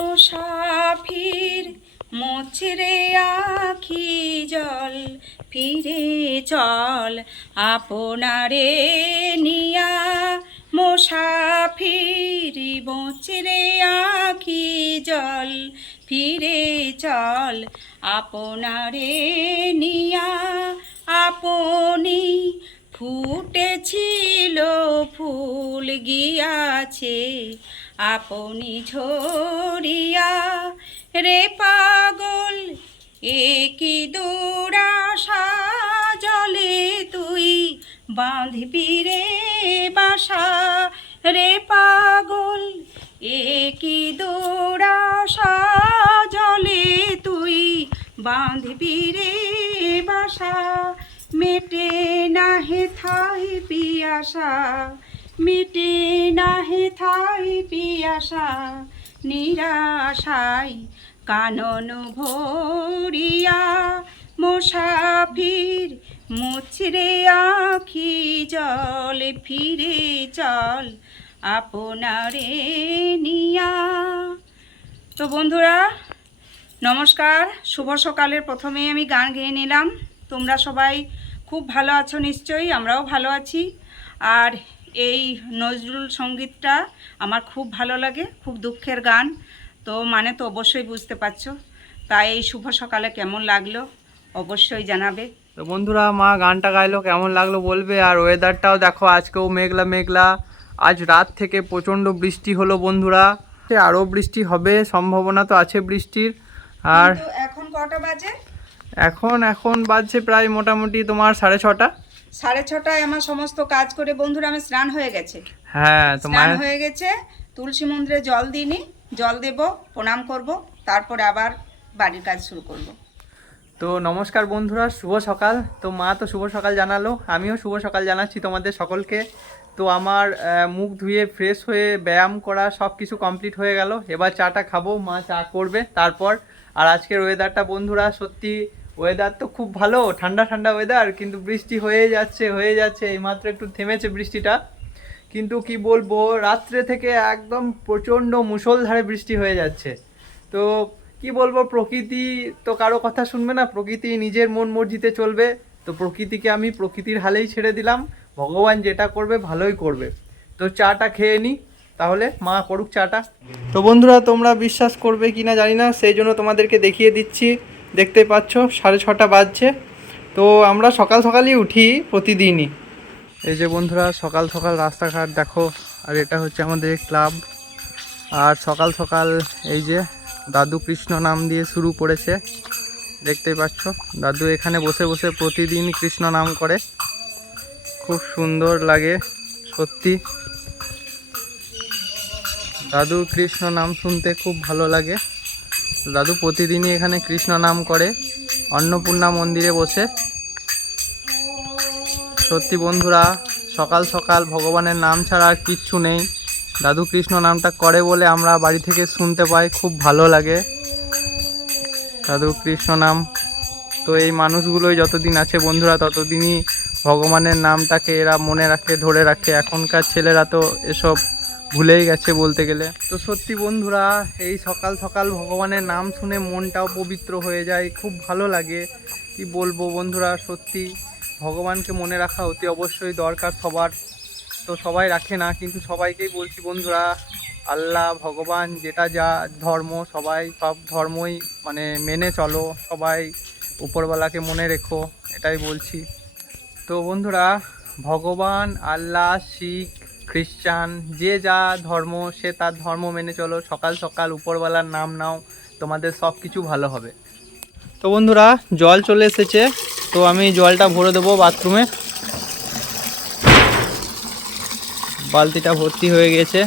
মুসাফির মোছরে আখি জল, ফিরে চল আপনারে নিয়া। মুসাফির মোছরে আখি জল, ফিরে চল আপনারে নিয়া। আপনি ফুটেছিল ফুল গিয়াছে আপনি ঝরিয়া। রে পাগল একি দুরাশা, জলে তুই বাঁধবি রে বাসা। রে পাগল একি দুরাশা, জলে তুই বাঁধবি রে বাসা। মেটে নাহে থাই পিয়াসা, মিটে নাহে থাই পিয়াসা, নিরাশায় কানন ভরিয়া। মুসাফির মুছরে আখি জল, ফিরে চল আপনারে নিয়া। তো বন্ধুরা নমস্কার, শুভ সকালের প্রথমেই আমি গান গেয়ে নিলাম। তোমরা সবাই খুব ভালো আছো নিশ্চয়ই, আমরাও ভালো আছি। আর এই নজরুল সঙ্গীতটা আমার খুব ভালো লাগে, খুব দুঃখের গান। তো মানে তো অবশ্যই বুঝতে পারছো। তাই এই শুভ সকালে কেমন লাগলো অবশ্যই জানাবে। তো বন্ধুরা মা গানটা গাইলো, কেমন লাগলো বলবে। আর ওয়েদারটাও দেখো, আজকেও মেঘলা মেঘলা। আজ রাত থেকে প্রচণ্ড বৃষ্টি হলো বন্ধুরা, আরও বৃষ্টি হবে, সম্ভাবনা তো আছে বৃষ্টির। আর এখন কটা বাজে? এখন বাজছে প্রায় মোটামুটি তোমার 6:30। 6:30টায় আমার সমস্ত কাজ করে বন্ধুরা আমি স্নান হয়ে গেছে। হ্যাঁ, তো স্নান হয়ে গেছে, তুলসী মন্দিরে জল দিইনি, জল দেব, প্রণাম করব, তারপরে আবার বাড়ির কাজ শুরু করব। তো নমস্কার বন্ধুরা, শুভ সকাল। তো মা তো শুভ সকাল জানালো, আমিও শুভ সকাল জানাচ্ছি তোমাদের সকলকে। তো আমার মুখ ধুয়ে ফ্রেশ হয়ে ব্যায়াম করা সব কিছু কমপ্লিট হয়ে গেল। এবার চাটা খাবো, মা চা করবে তারপর। আর আজকের ওয়েদারটা বন্ধুরা সত্যি, ওয়েদার তো খুব ভালো, ঠান্ডা ঠান্ডা ওয়েদার, কিন্তু বৃষ্টি হয়ে যাচ্ছে। এইমাত্র একটু থেমেছে বৃষ্টিটা, কিন্তু কি বলবো, রাত্রে থেকে একদম প্রচণ্ড মুষলধারে বৃষ্টি হয়ে যাচ্ছে। তো কি বলবো, প্রকৃতি তো কারো কথা শুনবে না, প্রকৃতি নিজের মন মর্জিতে চলবে। তো প্রকৃতিকে আমি প্রকৃতির হালেই ছেড়ে দিলাম, ভগবান যেটা করবে ভালোই করবে। তো চাটা খেয়ে নিই তাহলে, মা করুক চাটা। তো বন্ধুরা তোমরা বিশ্বাস করবে কি না জানি না, সেই জন্য তোমাদেরকে দেখিয়ে দিচ্ছি। দেখতে পাচ্ছ 6:30 বাজছে। তো আমরা সকাল সকালই উঠি প্রতিদিনই। এই যে বন্ধুরা সকাল সকাল রাস্তাঘাট দেখো, আর এটা হচ্ছে আমাদের ক্লাব। আর সকাল সকাল এই যে দাদু কৃষ্ণ নাম দিয়ে শুরু করেছে, দেখতেই পাচ্ছ। দাদু এখানে বসে বসে প্রতিদিন কৃষ্ণ নাম করে, খুব সুন্দর লাগে সত্যি। দাদু কৃষ্ণ নাম শুনতে খুব ভালো লাগে। দাদু প্রতিদিনই এখানে কৃষ্ণ নাম করে অন্নপূর্ণা মন্দিরে বসে। সত্যি বন্ধুরা, সকাল সকাল ভগবানের নাম ছাড়া আর কিচ্ছু নেই। দাদু কৃষ্ণ নামটা করে বলে আমরা বাড়ি থেকে শুনতে পাই, খুব ভালো লাগে দাদু কৃষ্ণ নাম। তো এই মানুষগুলোই যতদিন আছে বন্ধুরা, ততদিনই ভগবানের নামটাকে এরা মনে রাখে, ধরে রাখে। এখনকার ছেলেরা তো এসব ভুলেই গেছে বলতে গেলে। তো সত্যি বন্ধুরা, এই সকাল সকাল ভগবানের নাম শুনে মনটাও পবিত্র হয়ে যায়, খুব ভালো লাগে। কি বলবো বন্ধুরা, সত্যি ভগবানকে মনে রাখা অতি অবশ্যই দরকার সবার। তো সবাই রাখে না, কিন্তু সবাইকেই বলছি বন্ধুরা, আল্লাহ ভগবান যেটা যা ধর্ম, সবাই সব ধর্মই মানে মেনে চলো, সবাই উপরওয়ালাকে মনে রেখো, এটাই বলছি। তো বন্ধুরা, ভগবান, আল্লাহ, শিখ, খ্রিস্টান, যে যা ধর্ম সে তার ধর্ম মেনে চলো, সকাল সকাল উপরওয়ালার নাম নাও, তোমাদের সব কিছু ভালো হবে। তো বন্ধুরা জল চলে এসেছে, তো আমি জলটা ভরে দেবো বাথরুমে। বালতিটা ভর্তি হয়ে গেছে।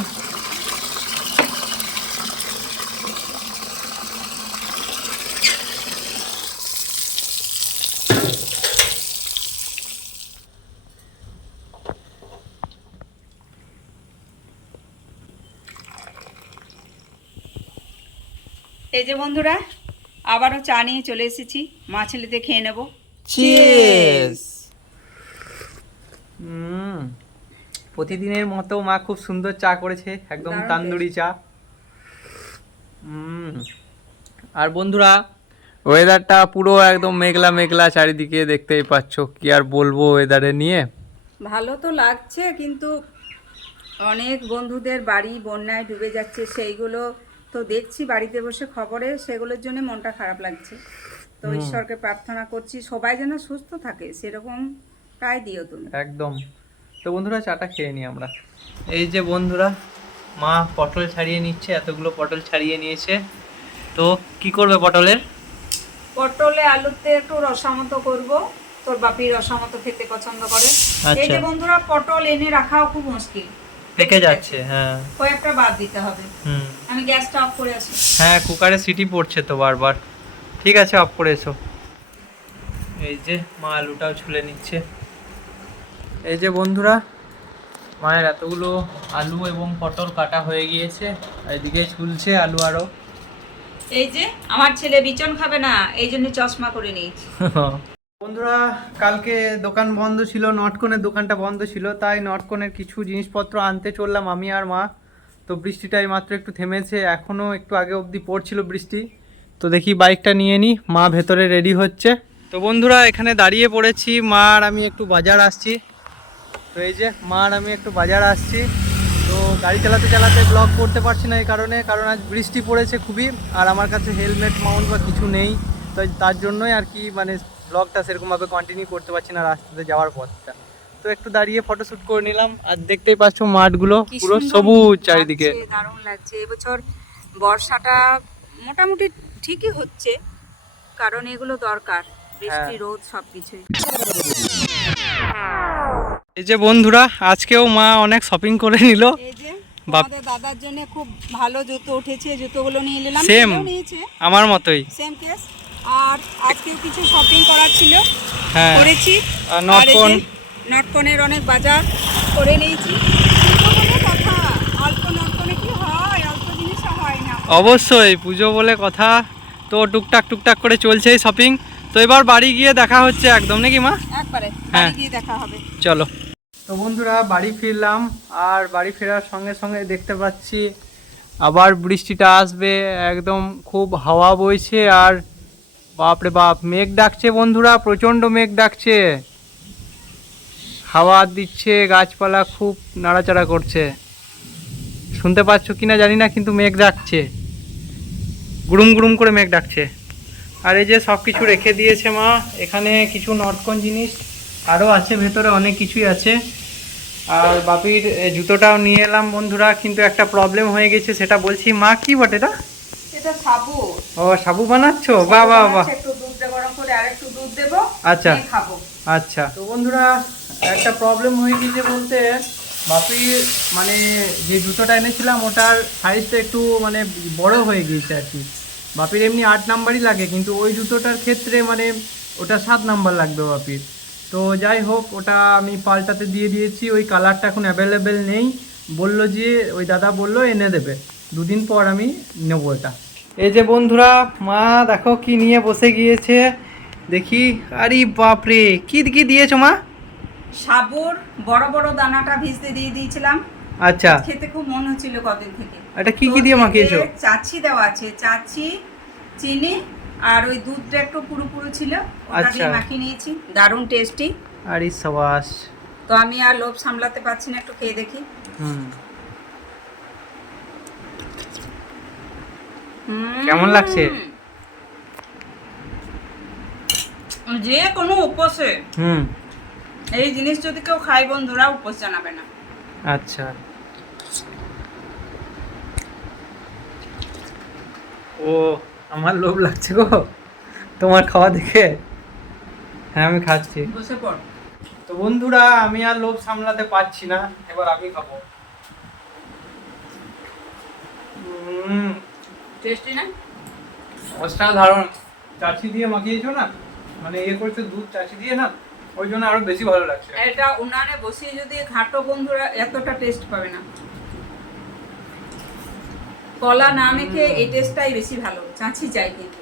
এই যে বন্ধুরা আবারও চা নিয়ে চলে এসেছি, মা ছেলেতে খেয়ে নেব। চিয়ার্স। প্রতিদিনের মতো মা খুব সুন্দর চা করেছে, একদম দারুণ তান্দুরি চা। আর বন্ধুরা ওয়েদারটা পুরো একদম মেঘলা মেঘলা চারিদিকে, দেখতেই পাচ্ছ, কি আর বলবো ওয়েদারে নিয়ে। ভালো তো লাগছে, কিন্তু অনেক বন্ধুদের বাড়ি বন্যায় ডুবে যাচ্ছে, সেইগুলো তো দেখছি বাড়িতে বসে খবরে, সেগুলোর জন্য মনটা খারাপ লাগছে। তো ঈশ্বরকে প্রার্থনা করছি সবাই যেন সুস্থ থাকে, সেরকম তাই দিও তুমি। একদম। তো বন্ধুরা চাটা খেয়ে নিই আমরা। এই যে বন্ধুরা, মা পটল ছাড়িয়ে নিচ্ছে, এতগুলো পটল ছাড়িয়ে নিয়েছে। তো কি করবে পটলের? পটলে আলুতে একটু রসা মতো করবো, তোর বাপি রসা মতো খেতে পছন্দ করে। এই যে বন্ধুরা, পটল এনে রাখাও খুব মুশকিল, পেকে যাচ্ছে। হ্যাঁ, কয়েকটা বাদ দিতে হবে। আমি গ্যাসটা অফ করে আসি। হ্যাঁ, কুকারে সিটি পড়ছে তো বারবার। ঠিক আছে, অফ করে এসো। এই যে মা আলুটাও ছুলে নিচ্ছে। এই যে বন্ধুরা, মায়ের এতগুলো আলু এবং পটল কাটা হয়ে গিয়েছে, এদিকে ঝুলছে আলু আরও। এই যে আমার ছেলে বিচন খাবে না, এই জন্য চশমা করে নিয়েছি। বন্ধুরা, কালকে দোকান বন্ধ ছিল, নটকনের দোকানটা বন্ধ ছিল, তাই নটকনের কিছু জিনিসপত্র আনতে চললাম আমি আর মা। তো বৃষ্টিটাই মাত্র একটু থেমেছে, এখনও একটু আগে অবধি পড়ছিল বৃষ্টি। তো দেখি বাইকটা নিয়ে নিই, মা ভেতরে রেডি হচ্ছে। তো বন্ধুরা, এখানে দাঁড়িয়ে পড়েছি, মা আর আমি একটু বাজার আসছি। তো এই যে মা আর আমি একটু বাজার আসছি। তো গাড়ি চালাতে চালাতে ব্লগ করতে পারছি না এই কারণে, কারণ আজ বৃষ্টি পড়েছে খুবই, আর আমার কাছে হেলমেট মাউন্ট বা কিছু নেই। তো তার জন্যই আর কি, মানে ব্লগটা সেরকমভাবে কন্টিনিউ করতে পারছি না রাস্তাতে যাওয়ার পথটা। তো একটু দাঁড়িয়ে ফটোশ্যুট করে নিলাম, আর দেখতেই পাচ্ছ মাঠগুলো পুরো সবুজ চারিদিকে। দারুণ লাগছে। এবছর বর্ষাটা মোটামুটি ঠিকই হচ্ছে, কারণ এগুলো দরকার, বৃষ্টি রোদ সবকিছুই। এই যে বন্ধুরা, আজকেও মা অনেক শপিং করে নিল। এই যে আমাদের দাদার জন্য খুব ভালো জুতো উঠেছে, জুতোগুলো নিয়ে নিলাম। সেম নিয়েছে আমার মতোই, সেম কেস। আর আজকেও কিছু শপিং করার ছিল, হ্যাঁ করেছি। আর নটকনের অনেক বাজার করে নিয়েছি। পুজো বলে কথা, অল্প নটকনে কি হয়, অল্প জিনিসও হয় না। অবশ্যই পুজো বলে কথা, তো টুকটাক টুকটাক করে চলছে শপিং। তো এবার বাড়ি গিয়ে দেখা হচ্ছে একদম, নাকি মা? একবারে হ্যাঁ, বাড়ি গিয়ে দেখা হবে। চলো। তো বন্ধুরা, বাড়ি ফিরলাম, আর বাড়ি ফেরার সঙ্গে সঙ্গে দেখতে পাচ্ছি আবার বৃষ্টিটা আসবে, একদম খুব হাওয়া বইছে, আর বাপরে বাপ মেঘ ডাকছে বন্ধুরা, প্রচণ্ড মেঘ ডাকছে, হাওয়া দিচ্ছে, গাছপালা খুব নাড়াচাড়া করছে। শুনতে পাচ্ছ কিনা জানি না, কিন্তু মেঘ ডাকছে, গুড়ুম গুড়ুম করে মেঘ ডাকছে। আর এই যে সব কিছু রেখে দিয়েছে মা, এখানে কিছু নটকন জিনিস আরও আছে, ভেতরে অনেক কিছুই আছে। আর বাপির জুতোটাও নিয়ে এলাম বন্ধুরা, কিন্তু একটা প্রবলেম হয়ে গেছে, সেটা বলছি। মা কি বটে এটা? এটা সাবু। ও, সাবু বানাচ্ছো? বাহ বাহ বাহ। একটু দুধ গরম করে আর একটু দুধ দেব, আচ্ছা খাবো। আচ্ছা। তো বন্ধুরা, একটা প্রবলেম হয়ে গেছে বলতে, বাপির মানে যে জুতোটা এনেছিলাম ওটার সাইজটা একটু মানে বড় হয়ে গিয়েছে আর কি। বাপির এমনি 8 নাম্বারই লাগে, কিন্তু ওই জুতোটার ক্ষেত্রে মানে ওটা 7 নাম্বার লাগবে বাপির। তো যাই হোক, ওটা আমি পাল্টাতে দিয়ে দিয়েছি, ওই কালারটা এখন অ্যাভেলেবেল নেই। বললো যে ওই দাদা বললো এনে দেবে, 2 দিন পর আমি নেবো এটা। এই যে বন্ধুরা, মা দেখো কি নিয়ে বসে গিয়েছে, দেখি। আরে বাপরে, কি কি দিয়েছো মা? সাবুর বড় বড় দানাটা ভিজতে দিয়ে দিয়েছিলাম। আচ্ছা, খেতে খুব মন হচ্ছিল কদিন থেকে। এটা কি কি দিয়ে মাখিয়েছো? চাচি দেওয়া আছে, চাচি, চিনি, আর ওই দুধটা একটু পুরো পুরো ছিল, ওটা দিয়ে মাখিয়ে নিয়েছি। দারুণ টেস্টি। আরে সাবাস। তো আমি আর লোভ সামলাতে পারছি না, একটু খেয়ে দেখি। কেমন লাগছে? যে কোনো উপোসে এই জিনিস যদি কেউ খায় বন্ধুরা, উপোস জানাবে না। আচ্ছা, ও আমার লোভ লাগছে গো তোমার খাওয়া দেখে। হ্যাঁ, আমি খাচ্ছি, বসে পড়। তো বন্ধুরা, আমি আর লোভ সামলাতে পারছি না, এবার আমি খাবো। টেস্টি না? অসাধারণ। চাচি দিয়ে মাখিয়েছো না, মানে ইয়ে করছো দুধ চাচি দিয়ে না, ওই জন্য আরো বেশি ভালো লাগছে। এটা উনানে বসিয়ে যদি ঘাটো বন্ধুরা, এতটা টেস্ট পাবে না। কলা না মেখে এই টেস্টটাই বেশি ভালো, চাচি চাই কিন্তু।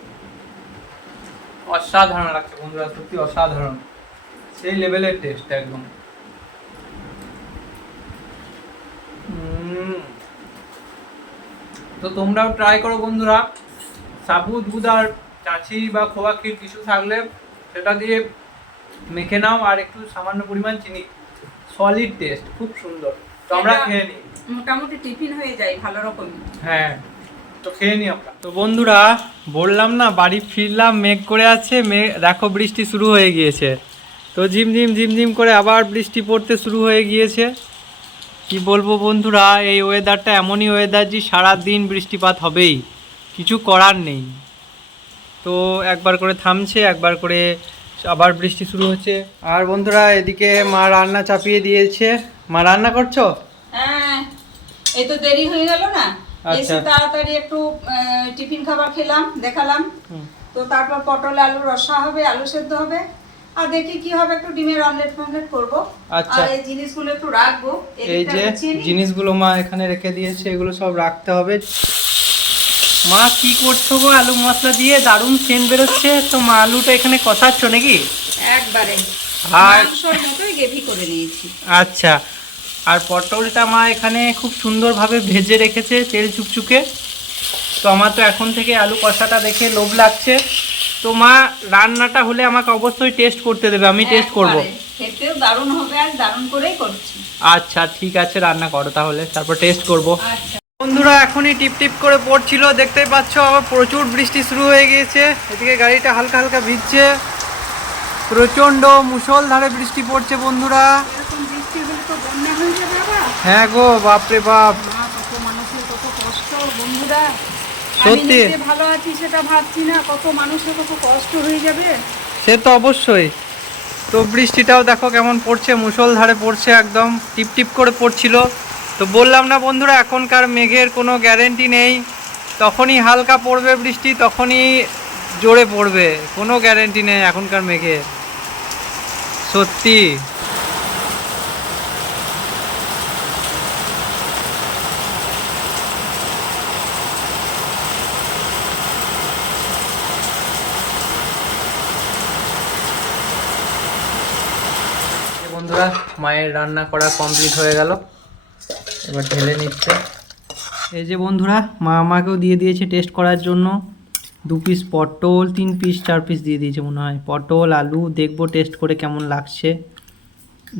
অসাধারণ লাগছে বন্ধুরা, সত্যি অসাধারণ, সেই লেভেলের টেস্ট একদম। তো তোমরাও ট্রাই করো বন্ধুরা, সাবু দুধ আর চাচি বা খোয়া ক্ষীর কিছু থাকলে সেটা দিয়ে মেখে নাও, আর একটু সামান্য পরিমাণ চিনি, সলিড টেস্ট, খুব সুন্দর। তো আমরা এটা খেয়ে নিই। মোটামুটি টিফিন হয়ে যায় ভালো রকমই। হ্যাঁ, তো খেয়ে নিই আমরা। তো বন্ধুরা, বললাম না বাড়ি ফিরলাম, মেঘ করে আছে, দেখো বৃষ্টি শুরু হয়ে গিয়েছে। তো ঝিমঝিম ঝিমঝিম করে আবার বৃষ্টি পড়তে শুরু হয়ে গিয়েছে। কি বলবো বন্ধুরা, এই ওয়েদারটা এমনই ওয়েদার যে সারাদিন বৃষ্টিপাত হবেই, কিছু করার নেই। তো একবার করে থামছে, একবার করে আবার বৃষ্টি শুরু হচ্ছে। আর বন্ধুরা, এদিকে মা রান্না চাপিয়ে দিয়েছে। মা রান্না করছো? হ্যাঁ, এই তো দেরি হয়ে গেল না, আচ্ছা। এসে তাড়াতাড়ি একটু টিফিন খাবার খেলাম, দেখালাম। তো তারপর পটল আলু রসা হবে, আলু সেদ্ধ হবে, আর দেখি কি হবে, একটু ডিমের অমলেট করবো। আচ্ছা। আর এই জিনিসগুলো একটু রাখবো। এই যে জিনিসগুলো মা এখানে রেখে দিয়েছে, এগুলো সব রাখতে হবে। মা কি করছো গো? আলু মশলা দিয়ে দারুণ সেন্ট বেরোচ্ছে। তো মা আলুটা এখানে কষাচ্ছ নাকি? একবারে আর মাংসর মতোই গ্রেভি করে নিয়েছি। আচ্ছা, আর পটলটা মা এখানে খুব সুন্দরভাবে ভেজে রেখেছে তেল চুকচুকে। তো আমার তো এখন থেকে আলু কষাটা দেখে লোভ লাগছে। তো মা রান্নাটা হলে আমাকে অবশ্যই টেস্ট করতে দেবে, আমি টেস্ট করব। একবারে, খেতেও দারুণ হবে, আর দারুণ করেই করছি। আচ্ছা ঠিক আছে, রান্না করো তাহলে, তারপর টেস্ট করব। আচ্ছা বন্ধুরা, এখনই টিপ টিপ করে পড়ছিল, দেখতেই পাচ্ছ। আবার প্রচুর বৃষ্টি শুরু হয়ে গিয়েছে। এদিকে গাড়িটা হালকা হালকা ভিজছে, প্রচণ্ড মুষলধারে বৃষ্টি পড়ছে বন্ধুরা। এরকম বৃষ্টি হলে তো বন্যা হয়ে যাবে আবার। হ্যাঁ গো, বাপরে বাপ, মা, কত মানুষের কত কষ্ট বন্ধুরা। আমি সত্যি। নিজে ভালো আছি সেটা ভাবছি না, কত মানুষের কত কষ্ট হয়ে যাবে। সে তো অবশ্যই। তো বৃষ্টিটাও দেখো কেমন পড়ছে, মুষলধারে পড়ছে, একদম টিপ টিপ করে পড়ছিল। তো বললাম না বন্ধুরা, এখনকার মেঘের কোনো গ্যারেন্টি নেই, তখনই হালকা পড়বে বৃষ্টি, তখনই জোরে পড়বে, কোনো গ্যারেন্টি নেই এখনকার মেঘে, সত্যি। বন্ধুরা, মায়ের রান্না করা কমপ্লিট হয়ে গেল, এবার ঢেলে নিচ্ছে। এই যে বন্ধুরা, মা আমাকেও দিয়ে দিয়েছে টেস্ট করার জন্য 2 পিস পটল, 3 পিস 4 পিস দিয়ে দিয়েছে মনে হয় পটল আলু। দেখবো টেস্ট করে কেমন লাগছে।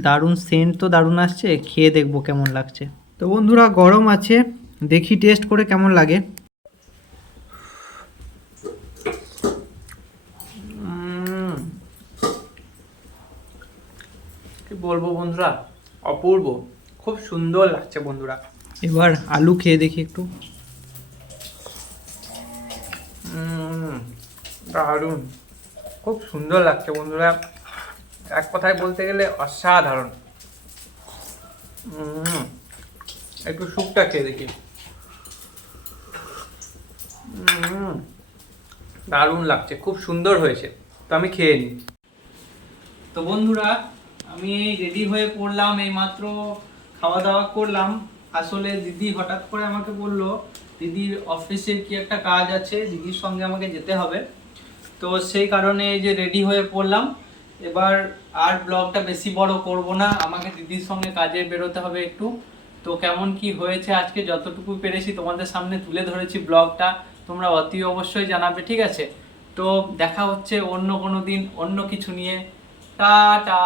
দারুণ সেন্ট তো দারুণ আসছে, খেয়ে দেখবো কেমন লাগছে। তো বন্ধুরা, গরম আছে, দেখি টেস্ট করে কেমন লাগে। কি বলবো বন্ধুরা, অপূর্ব, খুব সুন্দর লাগছে বন্ধুরা। এবার আলু খেয়ে দেখি একটু। দারুণ, খুব সুন্দর লাগছে বন্ধুরা, এক কথায় বলতে গেলে অসাধারণ। একটু স্যুপটা খেয়ে দেখি। দারুণ লাগছে, খুব সুন্দর হয়েছে। তো আমি খেয়ে নিই। তো বন্ধুরা, আমি রেডি হয়ে পড়লাম, এই মাত্র খাওয়া দাওয়া করলাম। আসলে দিদি হঠাৎ করে আমাকে বললো দিদির অফিসের কি একটা কাজ আছে, দিদির সঙ্গে আমাকে যেতে হবে। তো সেই কারণে এই যে রেডি হয়ে পড়লাম। এবার আর ব্লগটা বেশি বড় করব না, আমাকে দিদির সঙ্গে কাজে বেরোতে হবে একটু। তো কেমন কি হয়েছে আজকে, যতটুকু পেরেছি তোমাদের সামনে তুলে ধরেছি ব্লগটা, তোমরা অতি অবশ্যই জানাবে, ঠিক আছে? তো দেখা হচ্ছে অন্য কোনো দিন অন্য কিছু নিয়ে। Tata.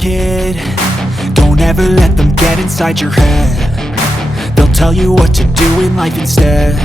Kid, don't ever let them get inside your head. They'll tell you what to do in life instead.